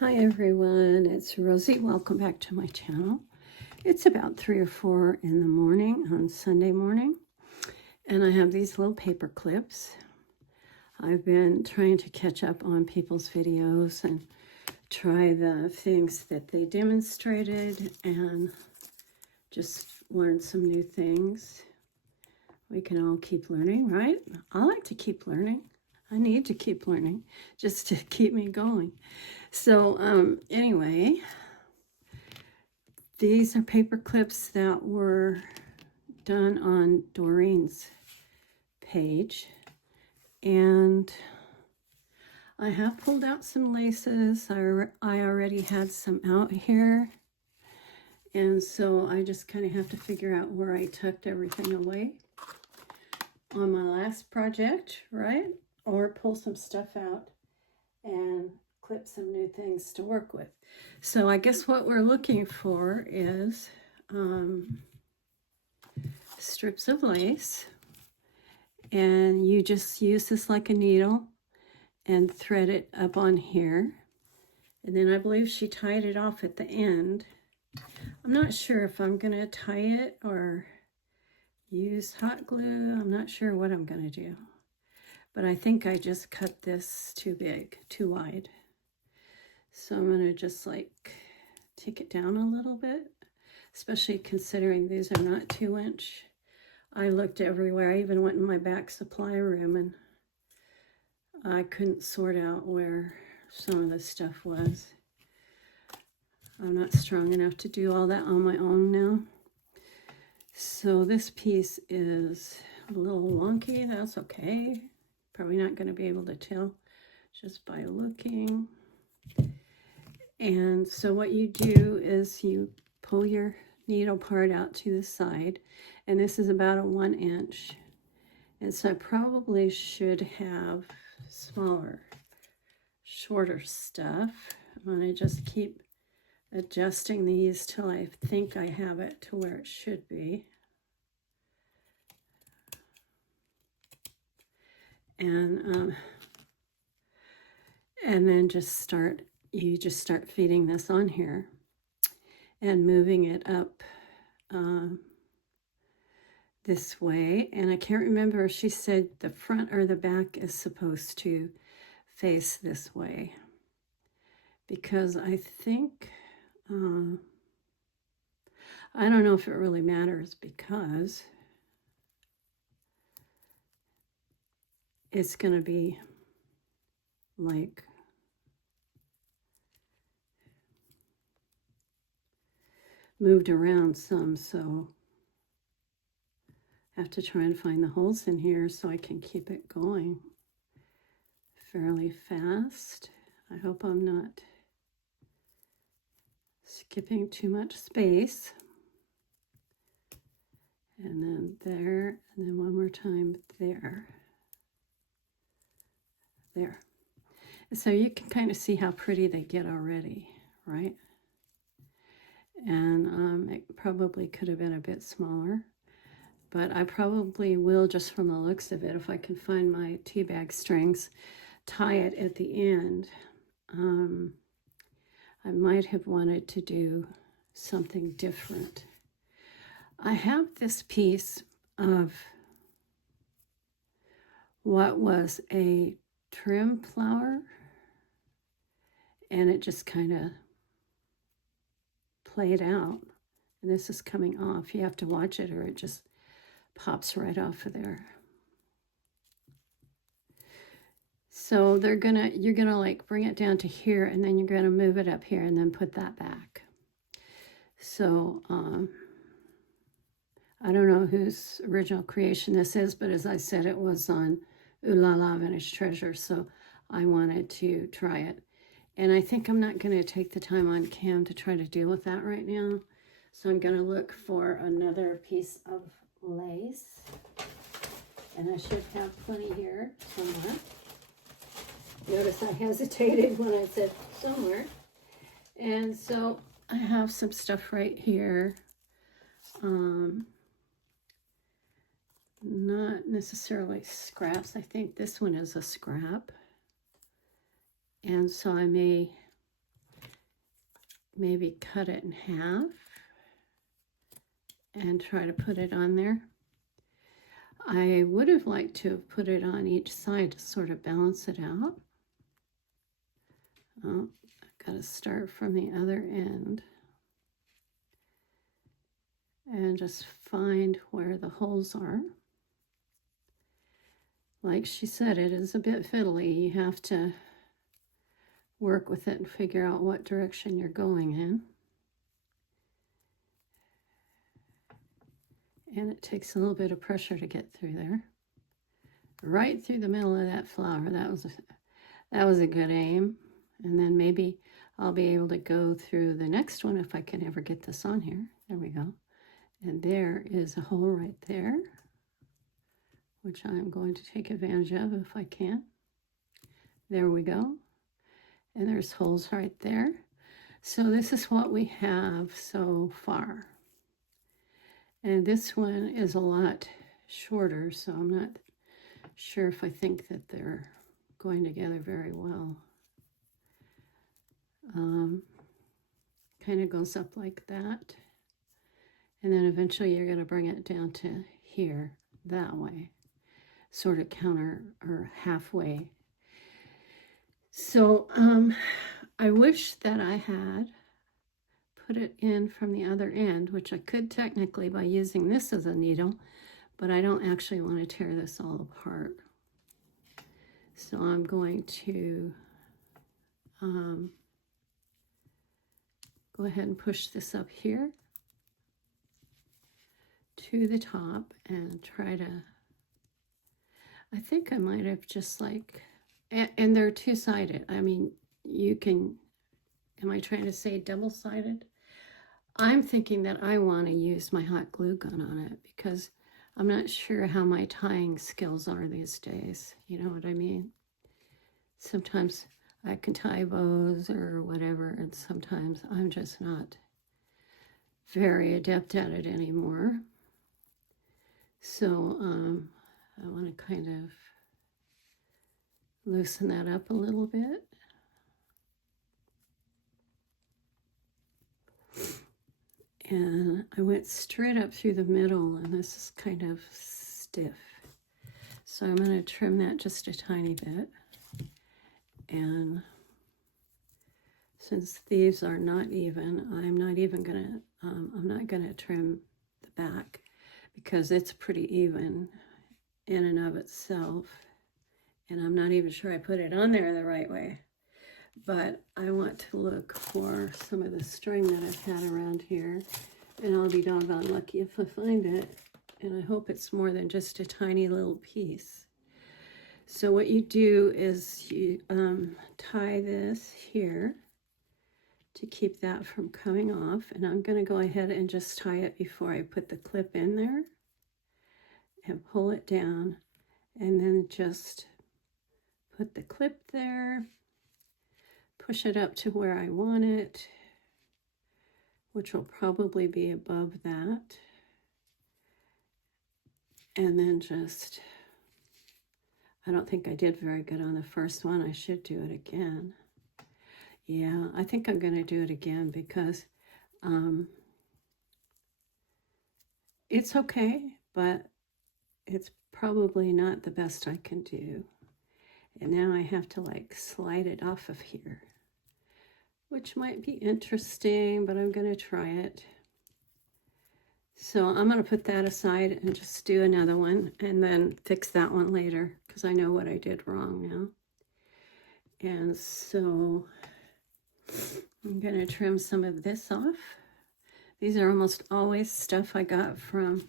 Hi everyone, it's Rosie. Welcome back to my channel. It's about 3 or 4 in the morning on Sunday morning, and I have these little paper clips. I've been trying to catch up on people's videos and try the things that they demonstrated and just learn some new things. We can all keep learning, right? I like to keep learning. I need to keep learning just to keep me going. So anyway, these are paper clips that were done on Doreen's page, and I have pulled out some laces. I already had some out here, and so I just kind of have to figure out where I tucked everything away on my last project, right? Or pull some stuff out and clip some new things to work with. So I guess what we're looking for is strips of lace, and you just use this like a needle and thread it up on here, and then I believe she tied it off at the end. I'm not sure if I'm gonna tie it or use hot glue. I'm not sure what I'm gonna do, but I think I just cut this too big, too wide. So I'm going to just like take it down a little bit, especially considering these are not 2-inch. I looked everywhere. I even went in my back supply room and I couldn't sort out where some of the stuff was. I'm not strong enough to do all that on my own now. So this piece is a little wonky. That's okay. Probably not going to be able to tell just by looking. And so what you do is you pull your needle part out to the side, and this is about a 1-inch. And so I probably should have smaller, shorter stuff. I'm going to just keep adjusting these till I think I have it to where it should be. And then you just start feeding this on here and moving it up this way. And I can't remember if she said the front or the back is supposed to face this way, because I think, I don't know if it really matters, because it's going to be like moved around some, so I have to try and find the holes in here so I can keep it going fairly fast. I hope I'm not skipping too much space. And then there, and then one more time there. There. So you can kind of see how pretty they get already, right? And it probably could have been a bit smaller, but I probably will, just from the looks of it, if I can find my tea bag strings, tie it at the end. I might have wanted to do something different. I have this piece of what was a trim flower, and it just kind of played out, and this is coming off. You have to watch it or it just pops right off of there. So you're gonna like bring it down to here, and then you're gonna move it up here and then put that back. So I don't know whose original creation this is, but as I said, it was on Ooh La La Vintage Treasure, so I wanted to try it. And I think I'm not going to take the time on cam to try to deal with that right now. So I'm going to look for another piece of lace. And I should have plenty here somewhere. Notice I hesitated when I said somewhere. And so I have some stuff right here. Not necessarily scraps. I think this one is a scrap. And so I may maybe cut it in half and try to put it on there. I would have liked to have put it on each side to sort of balance it out. Oh, I've got to start from the other end and just find where the holes are. Like she said, it is a bit fiddly. You have to work with it and figure out what direction you're going in. And it takes a little bit of pressure to get through there. Right through the middle of that flower. That was a good aim. And then maybe I'll be able to go through the next one if I can ever get this on here. There we go. And there is a hole right there, which I'm going to take advantage of if I can. There we go. And there's holes right there. So this is what we have so far. And this one is a lot shorter, so I'm not sure if I think that they're going together very well. Kind of goes up like that. And then eventually you're going to bring it down to here, that way. Sort of counter or halfway. So I wish that I had put it in from the other end, which I could technically by using this as a needle, but I don't actually want to tear this all apart. So I'm going to go ahead and push this up here to the top and try to, I think I might have just like, and they're two-sided. I mean, you can, am I trying to say double-sided? I'm thinking that I want to use my hot glue gun on it because I'm not sure how my tying skills are these days. You know what I mean? Sometimes I can tie bows or whatever, and sometimes I'm just not very adept at it anymore. So I want to kind of loosen that up a little bit. And I went straight up through the middle, and this is kind of stiff. So I'm going to trim that just a tiny bit. And since these are not even, I'm not going to trim the back because it's pretty even in and of itself. And I'm not even sure I put it on there the right way. But I want to look for some of the string that I've had around here. And I'll be doggone lucky if I find it. And I hope it's more than just a tiny little piece. So what you do is you tie this here to keep that from coming off. And I'm going to go ahead and just tie it before I put the clip in there. And pull it down. And then just put the clip there. Push it up to where I want it, which will probably be above that. And then just, I don't think I did very good on the first one. I should do it again. Yeah, I think I'm going to do it again because it's okay, but it's probably not the best I can do. And now I have to like slide it off of here, which might be interesting, but I'm going to try it. So I'm going to put that aside and just do another one and then fix that one later because I know what I did wrong now. And so I'm going to trim some of this off. These are almost always stuff I got from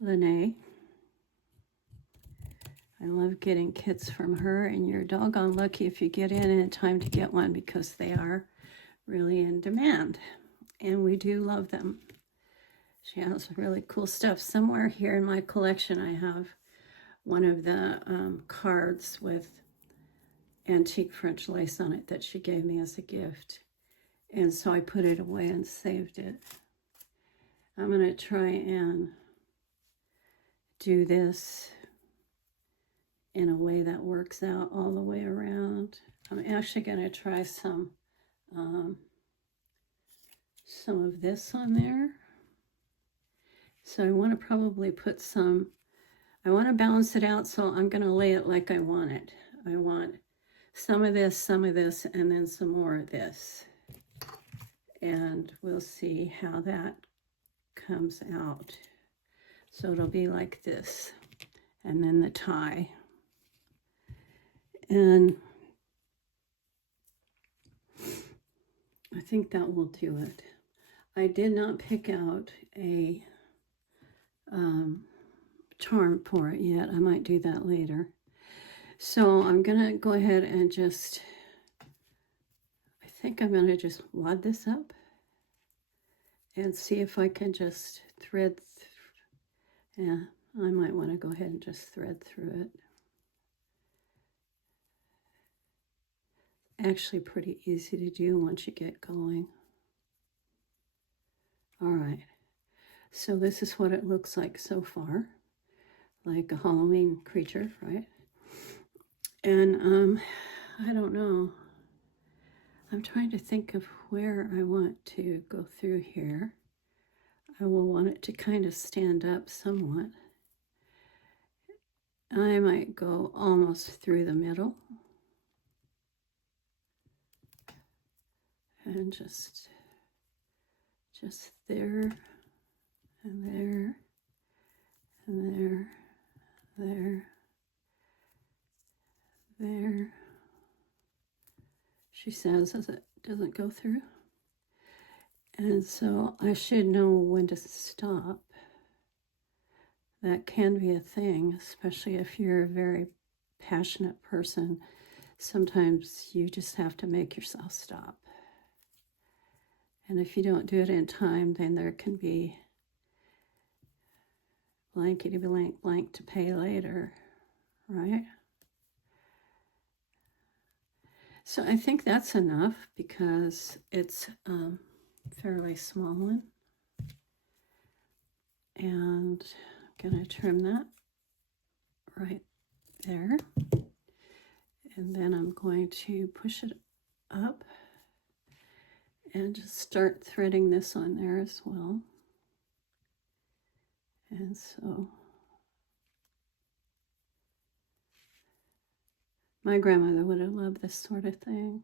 Lene. I love getting kits from her, and you're doggone lucky if you get in time to get one because they are really in demand, and we do love them. She has really cool stuff. Somewhere here in my collection, I have one of the cards with antique French lace on it that she gave me as a gift, and so I put it away and saved it. I'm going to try and do this in a way that works out all the way around. I'm actually going to try some some of this on there. So I want to probably put some, I want to balance it out, so I'm going to lay it like I want it. I want some of this, and then some more of this. And we'll see how that comes out. So it'll be like this, and then the tie. And I think that will do it. I did not pick out a charm for it yet. I might do that later. So I'm gonna go ahead and just, I think I'm gonna just wad this up and see if I can just thread, yeah, I might want to go ahead and just thread through it. Actually pretty easy to do once you get going. All right, so this is what it looks like so far, like a Halloween creature, right? And I don't know, I'm trying to think of where I want to go through here. I will want it to kind of stand up somewhat. I might go almost through the middle. And just there, and there, and there, there. She says as it doesn't go through. And so I should know when to stop. That can be a thing, especially if you're a very passionate person. Sometimes you just have to make yourself stop. And if you don't do it in time, then there can be blankety blank blank to pay later, right? So I think that's enough because it's fairly small one. And I'm gonna trim that right there. And then I'm going to push it up and just start threading this on there as well. And so my grandmother would have loved this sort of thing.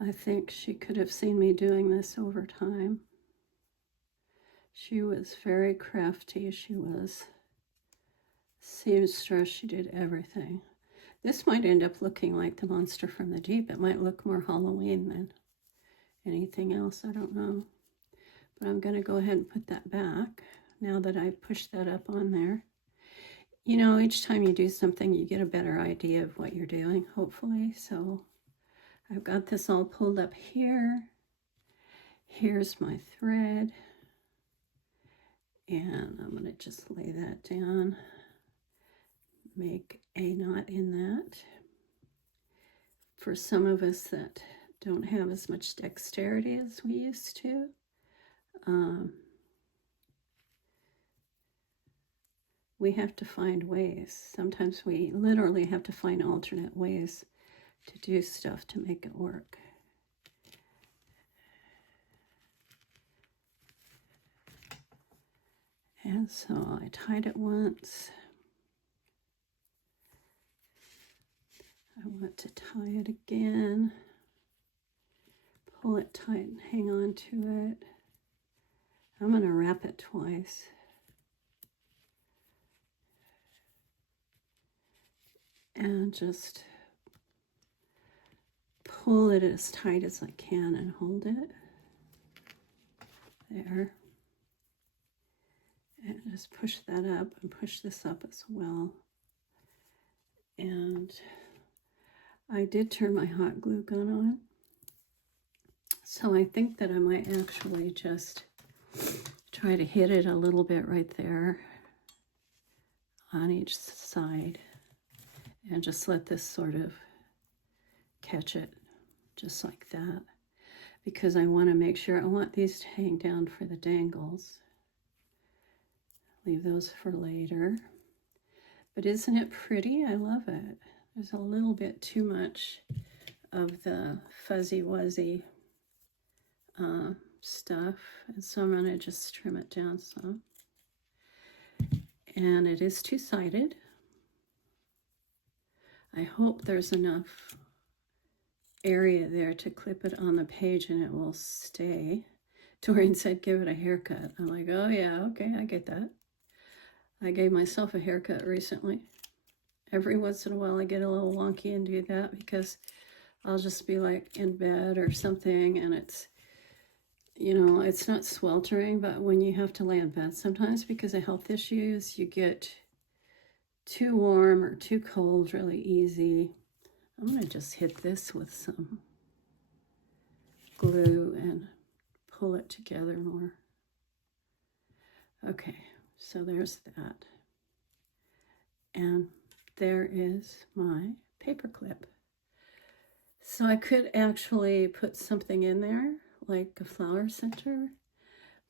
I think she could have seen me doing this over time. She was very crafty. She was seamstress. She did everything. This might end up looking like the Monster from the Deep. It might look more Halloween than anything else. I don't know. But I'm going to go ahead and put that back now that I pushed that up on there. You know, each time you do something, you get a better idea of what you're doing, hopefully. So I've got this all pulled up here. Here's my thread. And I'm going to just lay that down. Make a knot in that. For some of us that don't have as much dexterity as we used to, we have to find ways. Sometimes we literally have to find alternate ways to do stuff to make it work. And so I tied it once. I want to tie it again. Pull it tight and hang on to it. I'm going to wrap it twice. And just pull it as tight as I can and hold it. There. And just push that up and push this up as well. And I did turn my hot glue gun on. So I think that I might actually just try to hit it a little bit right there on each side. And just let this sort of catch it just like that. Because I want to make sure, I want these to hang down for the dangles. Leave those for later. But isn't it pretty? I love it. There's a little bit too much of the fuzzy wuzzy stuff. And so I'm going to just trim it down some. And it is two-sided. I hope there's enough area there to clip it on the page and it will stay. Doreen said, give it a haircut. I'm like, oh yeah, okay, I get that. I gave myself a haircut recently. Every once in a while I get a little wonky and do that because I'll just be like in bed or something and it's, you know, it's not sweltering, but when you have to lay in bed sometimes because of health issues, you get too warm or too cold really easy. I'm going to just hit this with some glue and pull it together more. Okay, so there's that. And there is my paper clip. So I could actually put something in there, like a flower center,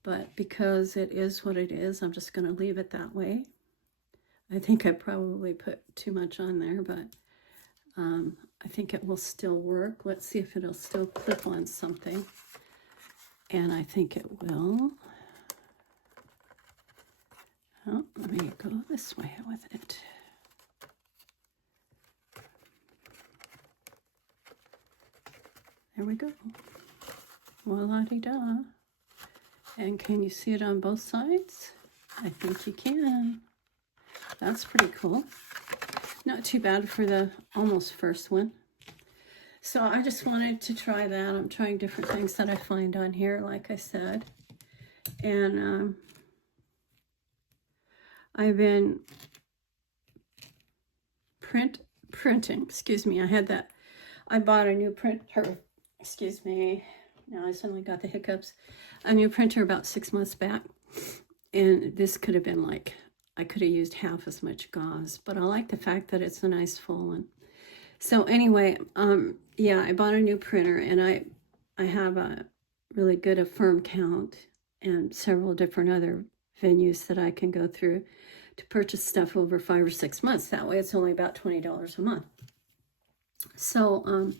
but because it is what it is, I'm just going to leave it that way. I think I probably put too much on there, but I think it will still work. Let's see if it'll still clip on something. And I think it will. Oh, let me go this way with it. There we go. Voila-dee-da. And can you see it on both sides? I think you can. That's pretty cool. Not too bad for the almost first one. So I just wanted to try that. I'm trying different things that I find on here, like I said. And I've been printing, excuse me. I bought a new printer, excuse me. Now I suddenly got the hiccups. A new printer about 6 months back. And this could have been like, I could have used half as much gauze, but I like the fact that it's a nice full one. So anyway, yeah, I bought a new printer and I have a really good firm count and several different other venues that I can go through to purchase stuff over 5 or 6 months. That way it's only about $20 a month. So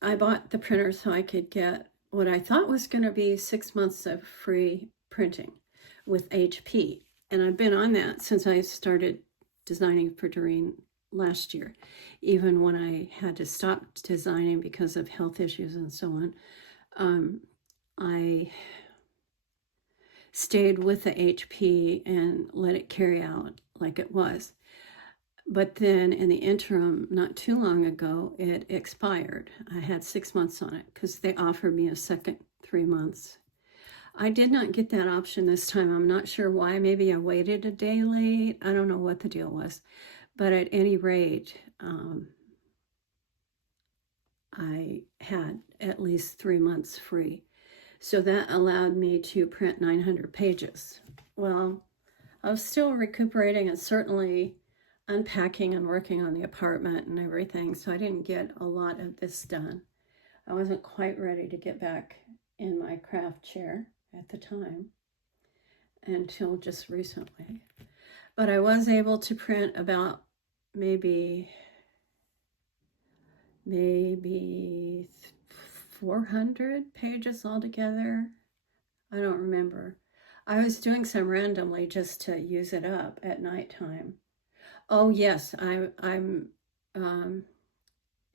I bought the printer so I could get what I thought was going to be 6 months of free printing with HP. And I've been on that since I started designing for Doreen last year. Even when I had to stop designing because of health issues and so on, I stayed with the HP and let it carry out like it was. But then in the interim, not too long ago, it expired. I had 6 months on it because they offered me a second 3 months. I did not get that option this time. I'm not sure why. Maybe I waited a day late. I don't know what the deal was. But at any rate, I had at least 3 months free. So that allowed me to print 900 pages. Well, I was still recuperating and certainly unpacking and working on the apartment and everything. So I didn't get a lot of this done. I wasn't quite ready to get back in my craft chair at the time until just recently. But I was able to print about maybe 400 pages altogether. I don't remember. I was doing some randomly just to use it up at nighttime. Oh yes, I'm in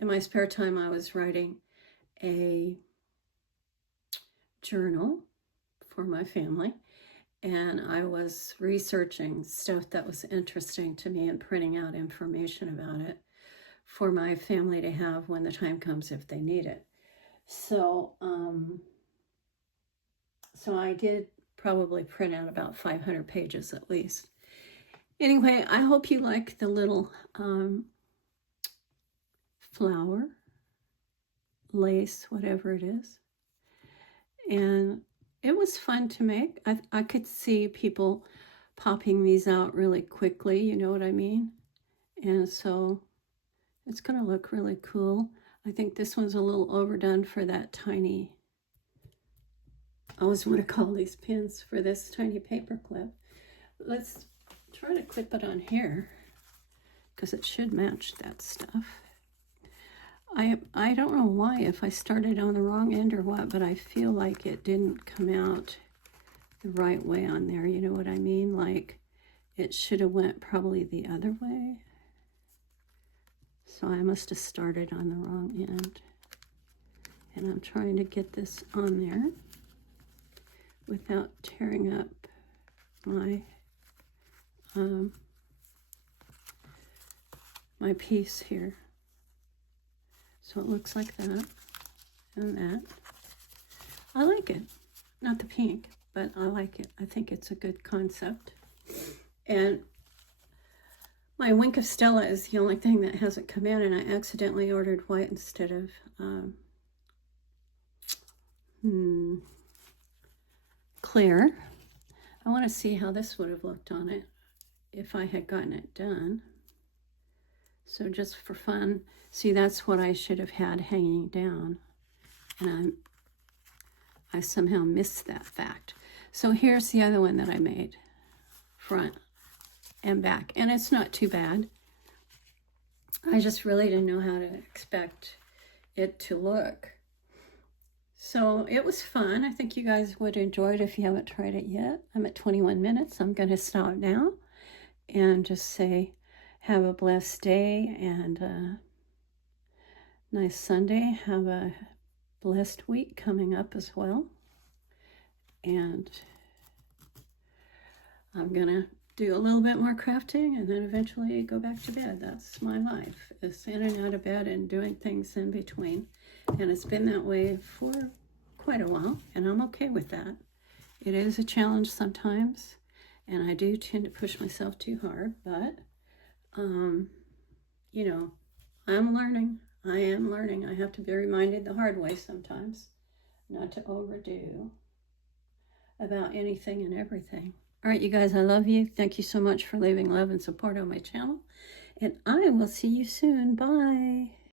my spare time I was writing a journal for my family, and I was researching stuff that was interesting to me and printing out information about it for my family to have when the time comes if they need it. So so I did probably print out about 500 pages at least. Anyway, I hope you like the little flower, lace, whatever it is. And it was fun to make. I could see people popping these out really quickly, you know what I mean? And so it's going to look really cool. I think this one's a little overdone for that tiny, I always want to call these pins for this tiny paper clip. Let's try to clip it on here because it should match that stuff. I don't know why, if I started on the wrong end or what, but I feel like it didn't come out the right way on there. You know what I mean? Like it should have went probably the other way. So I must have started on the wrong end. And I'm trying to get this on there without tearing up my my piece here. So it looks like that and that. I like it. Not the pink, but I like it. I think it's a good concept. And my Wink of Stella is the only thing that hasn't come in, and I accidentally ordered white instead of clear. I want to see how this would have looked on it if I had gotten it done. So just for fun, see, that's what I should have had hanging down, and I somehow missed that fact. So here's the other one that I made, front and back, and it's not too bad. I just really didn't know how to expect it to look. So it was fun. I think you guys would enjoy it if you haven't tried it yet. I'm at 21 minutes. I'm going to stop now and just say have a blessed day and a nice Sunday. Have a blessed week coming up as well. And I'm going to do a little bit more crafting and then eventually go back to bed. That's my life. It's in and out of bed and doing things in between. And it's been that way for quite a while, and I'm okay with that. It is a challenge sometimes, and I do tend to push myself too hard, but, you know, I'm learning. I am learning. I have to be reminded the hard way sometimes, not to overdo about anything and everything. All right, you guys, I love you. Thank you so much for leaving love and support on my channel, and I will see you soon. Bye.